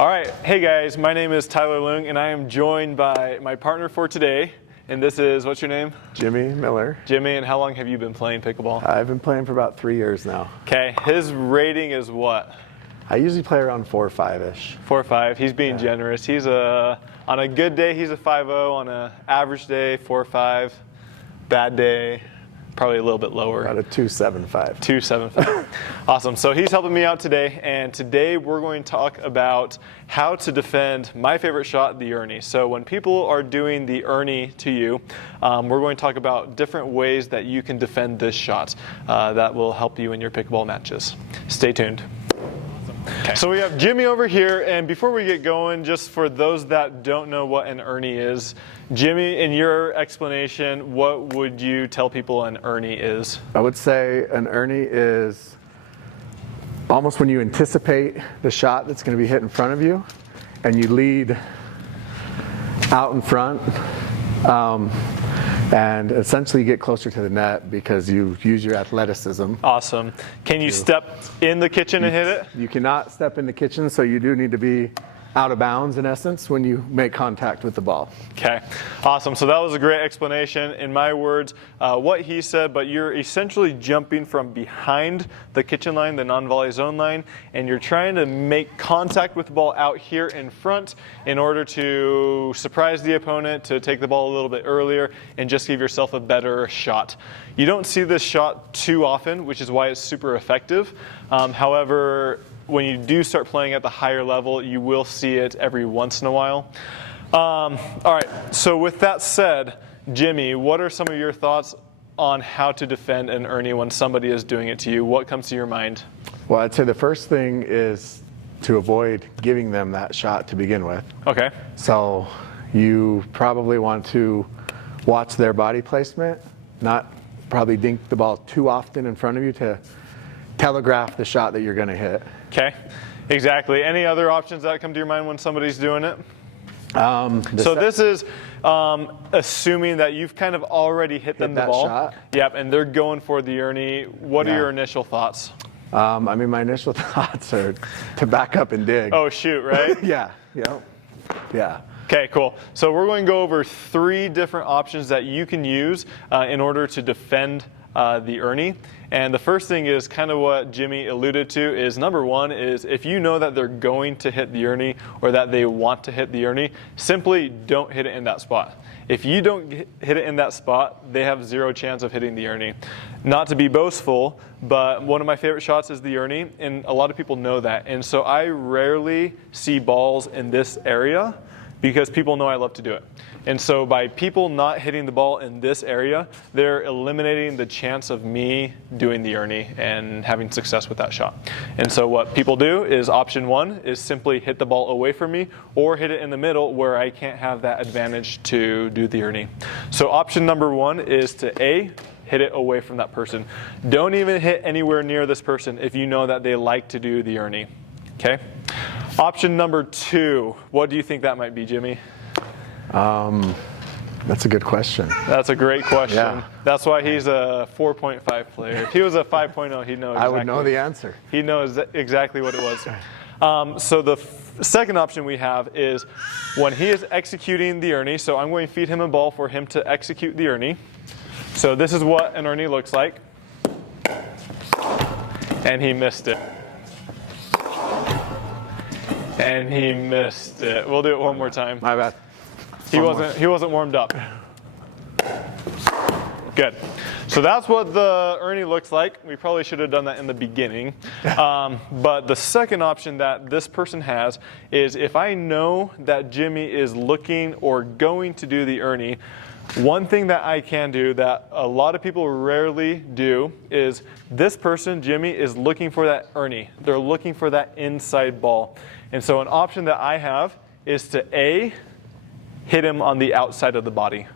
All right, hey guys, my name is Tyler Leung, and I am joined by my partner for today, and this is, what's your name? Jimmy Miller. Jimmy, and how long have you been playing pickleball? I've been playing for about 3 years now. Okay, his rating is what? I usually play around 4 or 5-ish. 4 or 5, he's being generous. He's on a good day, he's a 5.0, on an average day, 4 or 5, bad day, probably a little bit lower. About a 2.75. 2.75. Awesome. So he's helping me out today, and today we're going to talk about how to defend my favorite shot, the Erne. So when people are doing the Erne to you, we're going to talk about different ways that you can defend this shot that will help you in your pickleball matches. Stay tuned. Okay. So we have Jimmy over here, and before we get going, just for those that don't know what an Erne is, Jimmy, in your explanation, what would you tell people an Erne is? I would say an Erne is almost when you anticipate the shot that's going to be hit in front of you, and you lead out in front, and essentially get closer to the net because you use your athleticism. Awesome. Can you step in the kitchen and hit it? You cannot step in the kitchen, so you do need to be out of bounds in essence when you make contact with the ball. Okay, awesome. So that was a great explanation. In my words, what he said, but you're essentially jumping from behind the kitchen line, the non-volley zone line, and you're trying to make contact with the ball out here in front in order to surprise the opponent, to take the ball a little bit earlier, and just give yourself a better shot. You don't see this shot too often, which is why it's super effective. However, when you do start playing at the higher level, you will see it every once in a while. All right, so with that said, Jimmy, what are some of your thoughts on how to defend an Erne when somebody is doing it to you? What comes to your mind? Well, I'd say the first thing is to avoid giving them that shot to begin with. Okay. So you probably want to watch their body placement, not probably dink the ball too often in front of you to telegraph the shot that you're going to hit. Okay, exactly. Any other options that come to your mind when somebody's doing it? So this is assuming that you've kind of already hit them the ball. Shot. Yep, and they're going for the Erne. What are your initial thoughts? I mean, my initial thoughts are to back up and dig. Oh, shoot, right? Yeah. Okay, cool. So we're going to go over 3 different options that you can use in order to defend the Erne. And the first thing is kind of what Jimmy alluded to is number 1 is if you know that they're going to hit the Erne or that they want to hit the Erne, simply don't hit it in that spot. If you don't hit it in that spot, they have 0 chance of hitting the Erne. Not to be boastful, but one of my favorite shots is the Erne, and a lot of people know that. And so I rarely see balls in this area because people know I love to do it. And so by people not hitting the ball in this area, they're eliminating the chance of me doing the Erne and having success with that shot. And so what people do is option 1 is simply hit the ball away from me or hit it in the middle where I can't have that advantage to do the Erne. So option number 1 is to hit it away from that person. Don't even hit anywhere near this person if you know that they like to do the Erne. Okay? Option number 2, what do you think that might be, Jimmy? That's a good question. That's a great question. Yeah. That's why he's a 4.5 player. If he was a 5.0, he'd know exactly. I would know the answer. He knows exactly what it was. So the second option we have is when he is executing the Erne, so I'm going to feed him a ball for him to execute the Erne. So this is what an Erne looks like. And he missed it. And he missed it. We'll do it one more time. My bad. He wasn't warmed up. Good. So that's what the Erne looks like. We probably should have done that in the beginning. But the second option that this person has is if I know that Jimmy is looking or going to do the Erne, one thing that I can do that a lot of people rarely do is this person, Jimmy, is looking for that Erne. They're looking for that inside ball. And so an option that I have is to hit him on the outside of the body.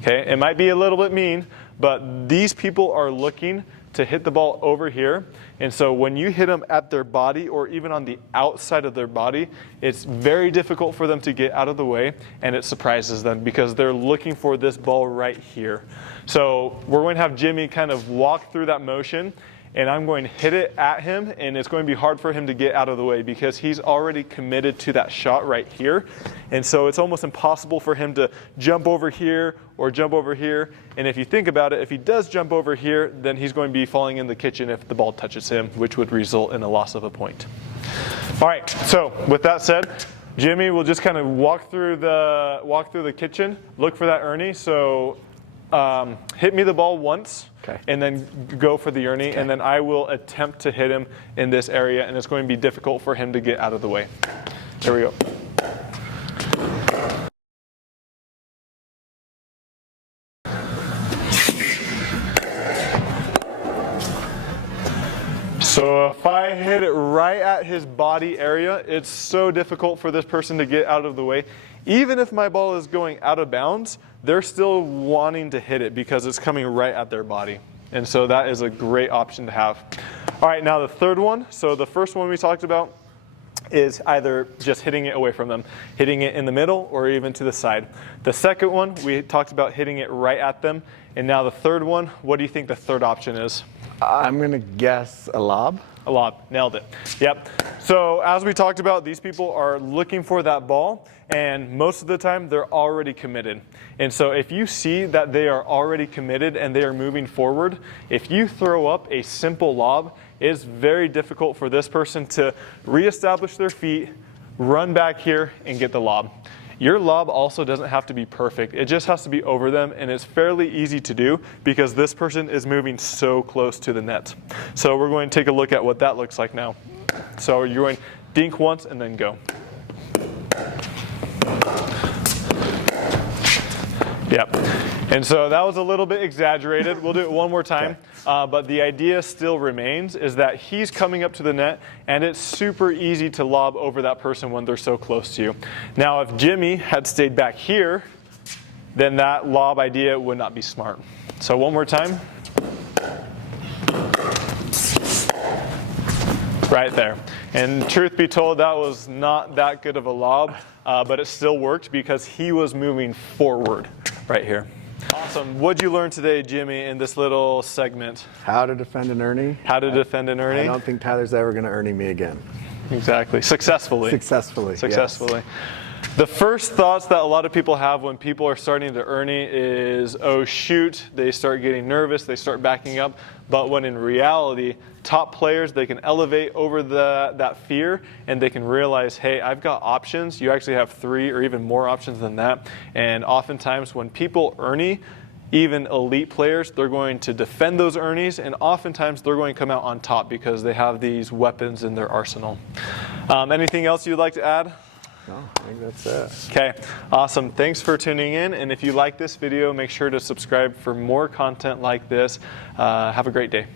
Okay, it might be a little bit mean, but these people are looking to hit the ball over here. And so when you hit them at their body or even on the outside of their body, it's very difficult for them to get out of the way, and it surprises them because they're looking for this ball right here. So we're going to have Jimmy kind of walk through that motion, and I'm going to hit it at him, and it's going to be hard for him to get out of the way because he's already committed to that shot right here. And so it's almost impossible for him to jump over here or jump over here. And if you think about it, if he does jump over here, then he's going to be falling in the kitchen if the ball touches him, which would result in a loss of a point. All right, so with that said, Jimmy will just kind of walk through the kitchen, look for that Erne. So hit me the ball once, okay, and then go for the Erne, okay, and then I will attempt to hit him in this area, and it's going to be difficult for him to get out of the way. There we go. So if I hit it right at his body area, it's so difficult for this person to get out of the way. Even if my ball is going out of bounds, they're still wanting to hit it because it's coming right at their body. And so that is a great option to have. All right, now the third one. So the first one we talked about is either just hitting it away from them, hitting it in the middle or even to the side. The second one, we talked about hitting it right at them. And now the third one, what do you think the third option is? I'm going to guess a lob. A lob, nailed it. Yep. So as we talked about, these people are looking for that ball, and most of the time they're already committed. And so if you see that they are already committed and they are moving forward, if you throw up a simple lob, it's very difficult for this person to reestablish their feet, run back here, and get the lob. Your lob also doesn't have to be perfect. It just has to be over them, and it's fairly easy to do because this person is moving so close to the net. So we're going to take a look at what that looks like now. So you're going to dink once and then go. Yep. And so that was a little bit exaggerated. We'll do it one more time. But the idea still remains is that he's coming up to the net, and it's super easy to lob over that person when they're so close to you. Now, if Jimmy had stayed back here, then that lob idea would not be smart. So one more time. Right there. And truth be told, that was not that good of a lob, but it still worked because he was moving forward right here. Awesome. What'd you learn today, Jimmy, in this little segment? How to defend an Erne. How to defend an Erne. I don't think Tyler's ever going to Erne me again. Exactly. Successfully. Successfully. Successfully. Yes. The first thoughts that a lot of people have when people are starting to Erne is, oh shoot, they start getting nervous, they start backing up. But when in reality, top players, they can elevate over that fear, and they can realize, hey, I've got options. You actually have 3 or even more options than that. And oftentimes when people Erne, even elite players, they're going to defend those Ernes, and oftentimes they're going to come out on top because they have these weapons in their arsenal. Anything else you'd like to add? No, I think that's it. Okay, awesome. Thanks for tuning in. And if you like this video, make sure to subscribe for more content like this. Have a great day.